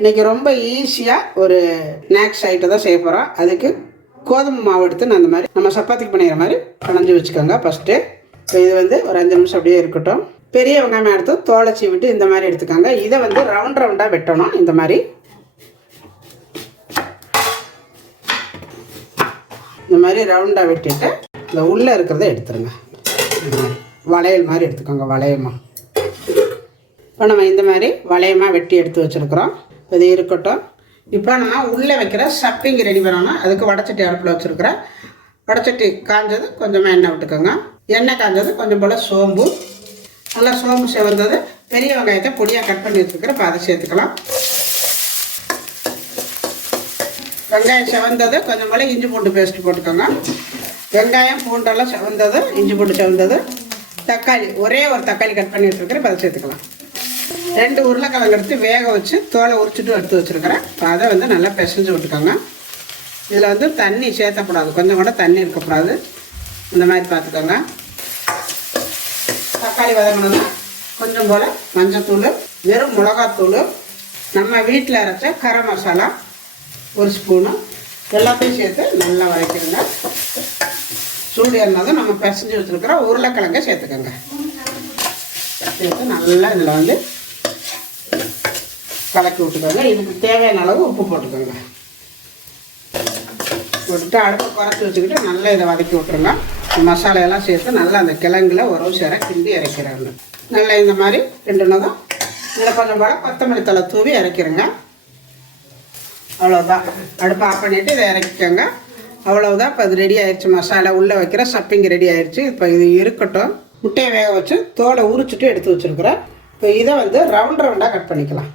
இன்றைக்கி இன்னைக்கு ரொம்ப ஈஸியாக ஒரு ஸ்நாக்ஸ் ஐட்டம் தான் செய்ய போகிறோம் அதுக்கு கோதுமை மாவு எடுத்து நான் அந்த மாதிரி நம்ம சப்பாத்திக்கு பண்ணிக்கிற மாதிரி களைஞ்சி வச்சுக்கோங்க ஃபஸ்ட்டு இப்போ இது வந்து ஒரு அஞ்சு நிமிஷம் அப்படியே இருக்கட்டும். பெரிய வெங்காயம் எடுத்து தோலைச்சி விட்டு இந்த மாதிரி எடுத்துக்கோங்க. இதை வந்து ரவுண்ட் ரவுண்டாக வெட்டணும் இந்த மாதிரி. இந்த மாதிரி ரவுண்டாக வெட்டிட்டு இந்த உள்ளே இருக்கிறத எடுத்துருங்க. வளையல் மாதிரி எடுத்துக்கோங்க வளையமாக இப்போ நம்ம இந்த மாதிரி வளையமாக வெட்டி எடுத்து வச்சுருக்குறோம். இது இருக்கட்டும். இப்போ நம்ம உள்ளே வைக்கிற சப்பிங் ரெடி பண்ணணும். அதுக்கு வடச்சட்டி அடுப்பில் வச்சுருக்கிறேன் வடச்சட்டி காஞ்சது கொஞ்சமாக எண்ணெய் விட்டுக்கோங்க. எண்ணெய் காஞ்சது கொஞ்சம் போல் சோம்பு. நல்லா சோம்பு செவந்தது பெரிய வெங்காயத்தை பொடியாக கட் பண்ணி வச்சுருக்கிறேன் இப்போ அதை சேர்த்துக்கலாம். வெங்காயம் செவந்தது கொஞ்சம் போல் இஞ்சி பூண்டு பேஸ்ட் போட்டுக்கோங்க. வெங்காயம் பூண்டெல்லாம் செவந்தது இஞ்சி பூண்டு செவந்தது. தக்காளி ஒரே ஒரு தக்காளி கட் பண்ணி வச்சுருக்கிறேன் இப்போ அதை சேர்த்துக்கலாம். ரெண்டு உருளைக்கிழங்கு எடுத்து வேக வச்சு தோலை உரிச்சிட்டு எடுத்து வச்சுருக்கிறேன். இப்போ அதை வந்து நல்லா பிசைஞ்சு விட்டுக்கோங்க. இதில் வந்து தண்ணி சேர்த்தக்கூடாது. கொஞ்சம் கூட தண்ணி இருக்கக்கூடாது. இந்த மாதிரி பார்த்துக்கோங்க. தக்காளி வதங்கினதும் கொஞ்சம் போல் மஞ்சத்தூள் வெறும் மிளகாத்தூள் நம்ம வீட்டில் அரைச்ச கரம் மசாலா ஒரு ஸ்பூனு எல்லாத்தையும் சேர்த்து நல்லா வதக்கிடுங்க. சூடு இருந்தாலும் நம்ம பிசைஞ்சு வச்சுருக்கிற உருளைக்கிழங்கை சேர்த்துக்கோங்க. சேர்த்து நல்லா இதில் வந்து கலக்கி விட்டுக்கோங்க. இதுக்கு தேவையான அளவு உப்பு போட்டுக்கோங்க. போட்டுட்டு அடுப்பை குறைச்சி வச்சுக்கிட்டு நல்லா இதை வதக்கி விட்ருங்க மசாலையெல்லாம் சேர்த்து நல்லா அந்த கிழங்குல உறவு சேர கிண்டி இறக்கிறாங்க. நல்லா இந்த மாதிரி ரெண்டுனதும் இதில் கொஞ்சம் போல கொத்தமல்லி தலை தூவி இறக்கிருங்க அவ்வளோதான் அடுப்பை ஆஃப் பண்ணிவிட்டு இதை இறக்கிக்கோங்க. அவ்வளோதான் இப்போ அது ரெடி ஆயிடுச்சு மசாலா உள்ளே வைக்கிற சப்பிங் ரெடி ஆயிடுச்சு இப்போ இது இருக்கட்டும். முட்டையை வேக வச்சு தோலை உரிச்சிட்டு எடுத்து வச்சுருக்குறேன். இப்போ இதை வந்து ரவுண்ட் ரவுண்டாக கட் பண்ணிக்கலாம்.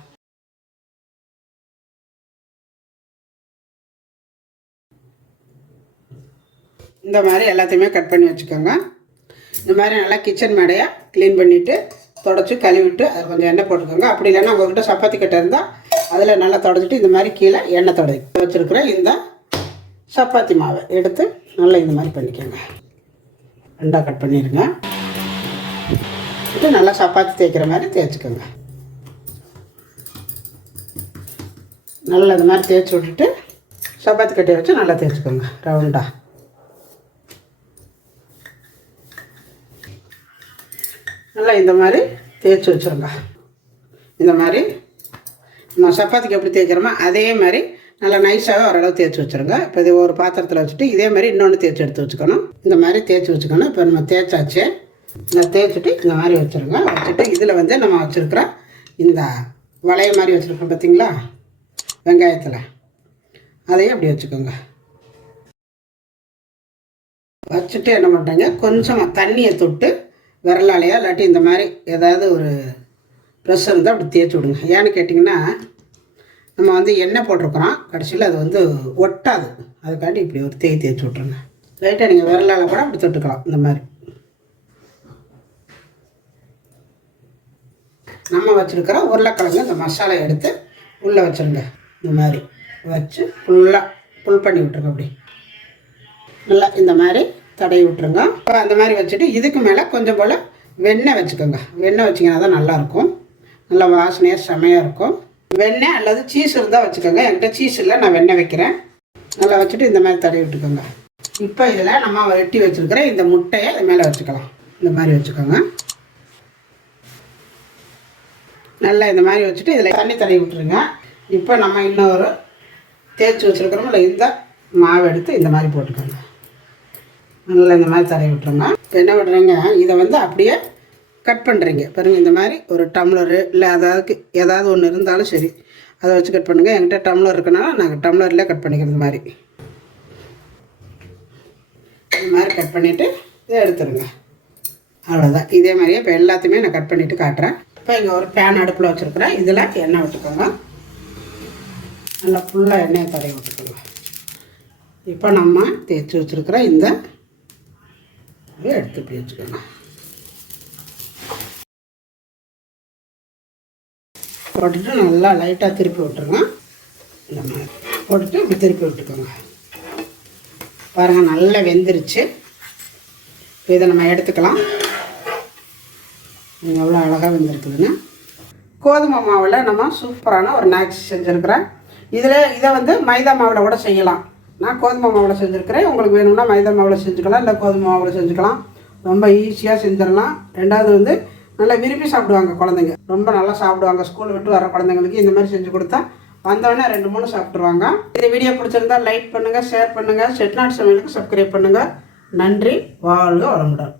இந்த மாதிரி எல்லாத்தையுமே கட் பண்ணி வச்சுக்கோங்க. இந்த மாதிரி நல்லா கிச்சன் மேடையாக க்ளீன் பண்ணிவிட்டு தொடச்சி கழுவிட்டு அது கொஞ்சம் எண்ணெய் போட்டுக்கோங்க. அப்படி இல்லைன்னா உங்கள்கிட்ட சப்பாத்தி கட்டை இருந்தால் அதில் நல்லா தொடச்சிட்டு இந்த மாதிரி கீழே எண்ணெய் தொடை வச்சுருக்குறேன் இந்த சப்பாத்தி மாவை எடுத்து நல்லா இந்த மாதிரி பண்ணிக்கோங்க. ரெண்டாக கட் பண்ணிடுங்க இது நல்லா சப்பாத்தி தேய்க்கிற மாதிரி தேய்ச்சிக்கோங்க. நல்லா இந்த மாதிரி தேய்ச்சி விட்டுட்டு சப்பாத்தி கட்டையை வச்சு நல்லா தேய்ச்சிக்கோங்க. ரவுண்டாக நல்லா இந்த மாதிரி தேய்ச்சி வச்சுருங்க. இந்த மாதிரி நம்ம சப்பாத்திக்கு எப்படி தேய்க்கிறோமோ அதே மாதிரி நல்லா நைஸாகவே ஓரளவு தேய்ச்சி வச்சுருங்க. இப்போ இது ஒரு பாத்திரத்தில் வச்சுட்டு இதே மாதிரி இன்னொன்று தேய்ச்சி எடுத்து வச்சுக்கணும். இந்த மாதிரி தேய்ச்சி வச்சுக்கணும். இப்போ நம்ம தேய்ச்சாச்சு. நான் தேய்ச்சிட்டு இந்த மாதிரி வச்சுருங்க. வச்சுட்டு இதில் வந்து நம்ம வச்சுருக்குற இந்த வளைய மாதிரி வச்சுருக்கோம் பார்த்தீங்களா வெங்காயத்தில். அதையும் அப்படி வச்சுக்கோங்க. வச்சுட்டு என்ன பண்ணுறீங்க கொஞ்சமாக தண்ணியை தொட்டு விரலாலையோ இல்லாட்டி இந்த மாதிரி ஏதாவது ஒரு ப்ரெஷ் இருந்தால் அப்படி தேய்ச்சி விடுங்க. ஏன்னு கேட்டிங்கன்னா நம்ம வந்து எண்ணெய் போட்டிருக்கிறோம். கடைசியில் அது வந்து ஒட்டாது. அதுக்காண்டி இப்படி ஒரு தேய் தேய்ச்சி விட்ருங்க லைட்டாக நீங்கள் விரலால் கூட அப்படி தொட்டுக்கலாம் இந்த மாதிரி. நம்ம வச்சுருக்கிற உருளைக்கிழங்கு இந்த மசாலா எடுத்து உள்ளே வச்சுருங்க. இந்த மாதிரி வச்சு ஃபுல்லாக புல் பண்ணி விட்ருங்க அப்படி. நல்லா இந்த மாதிரி தடவி விட்ருங்க இப்போ அந்த மாதிரி வச்சுட்டு இதுக்கு மேலே கொஞ்சம் போல் வெண்ணெய் வச்சுக்கோங்க. வெண்ணெய் வச்சிங்கன்னா தான் நல்லாயிருக்கும். நல்லா வாசனையாக செமையாக இருக்கும். வெண்ணெய் அல்லது சீஸ் இருந்தால் வச்சுக்கோங்க. என்கிட்ட சீஸ் இல்லை நான் வெண்ணெய் வைக்கிறேன். நல்லா வச்சுட்டு இந்த மாதிரி தடவி விட்டுக்கோங்க. இப்போ இதில் நம்ம வெட்டி வச்சுருக்கிற இந்த முட்டையை இது மேலே வச்சுக்கலாம். இந்த மாதிரி வச்சுக்கோங்க. நல்லா இந்த மாதிரி வச்சுட்டு இதில் தண்ணி தடவி விட்டுருங்க. இப்போ நம்ம இன்னொரு தேய்ச்சி வச்சுருக்கிறோம்ல இந்த மாவு எடுத்து இந்த மாதிரி போட்டுக்கோங்க. நல்லா இந்த மாதிரி தடவி விட்டுருங்க. இப்போ என்ன விடுறீங்க இதை வந்து அப்படியே கட் பண்ணுறீங்க. பாருங்கள் இந்த மாதிரி ஒரு டம்ளரு இல்லை அதாவது ஏதாவது ஒன்று இருந்தாலும் சரி அதை வச்சு கட் பண்ணுங்கள் என்கிட்ட டம்ளர் இருக்கனால நாங்கள் டம்ளர்லேயே கட் பண்ணிக்கிறது மாதிரி. இந்த மாதிரி கட் பண்ணிவிட்டு இதை எடுத்துருங்க. அவ்வளோதான் இதே மாதிரியே இப்போ எல்லாத்தையுமே நான் கட் பண்ணிவிட்டு காட்டுறேன். இப்போ இங்கே ஒரு பேன் அடுப்பில் வச்சுருக்குறேன். இதில் எண்ணெய் விட்டுக்கோங்க. நல்லா ஃபுல்லாக எண்ணெயை தடவி விட்டுக்கோங்க. இப்போ நம்ம தேய்ச்சி வச்சுருக்கிற இந்த அப்படியே எடுத்து இப்படி வச்சுக்கோங்க போட்டுட்டு நல்லா லைட்டாக திருப்பி விட்டுருங்க இந்த போட்டுட்டு இப்படி திருப்பி விட்டுக்கோங்க. பாருங்கள் நல்லா வெந்துருச்சு. இப்போ இதை நம்ம எடுத்துக்கலாம். எவ்வளோ அழகாக வெந்திருக்குதுன்னு. கோதுமை மாவில் நம்ம சூப்பரான ஒரு நாக்ஸ் செஞ்சுருக்குறேன். இதில் இதை வந்து மைதா மாவில் கூட செய்யலாம். நான் கோதுமை மாவில் செஞ்சுருக்கிறேன். உங்களுக்கு வேணும்னா மைதா மாவில் செஞ்சுக்கலாம் இல்லை கோதுமை மாவில் செஞ்சுக்கலாம். ரொம்ப ஈஸியாக செஞ்சிடலாம். ரெண்டாவது வந்து நல்லா விரும்பி சாப்பிடுவாங்க குழந்தைங்க. ரொம்ப நல்லா சாப்பிடுவாங்க. ஸ்கூல் விட்டு வர குழந்தைங்களுக்கு இந்த மாதிரி செஞ்சு கொடுத்தா வந்தவொடனே ரெண்டு மூணு சாப்பிட்ருவாங்க இந்த வீடியோ பிடிச்சிருந்தா லைக் பண்ணுங்கள் ஷேர் பண்ணுங்கள் செட்நாட் சமையலுக்கு சப்ஸ்கிரைப் பண்ணுங்கள் நன்றி வாழ்க வளமுடன்.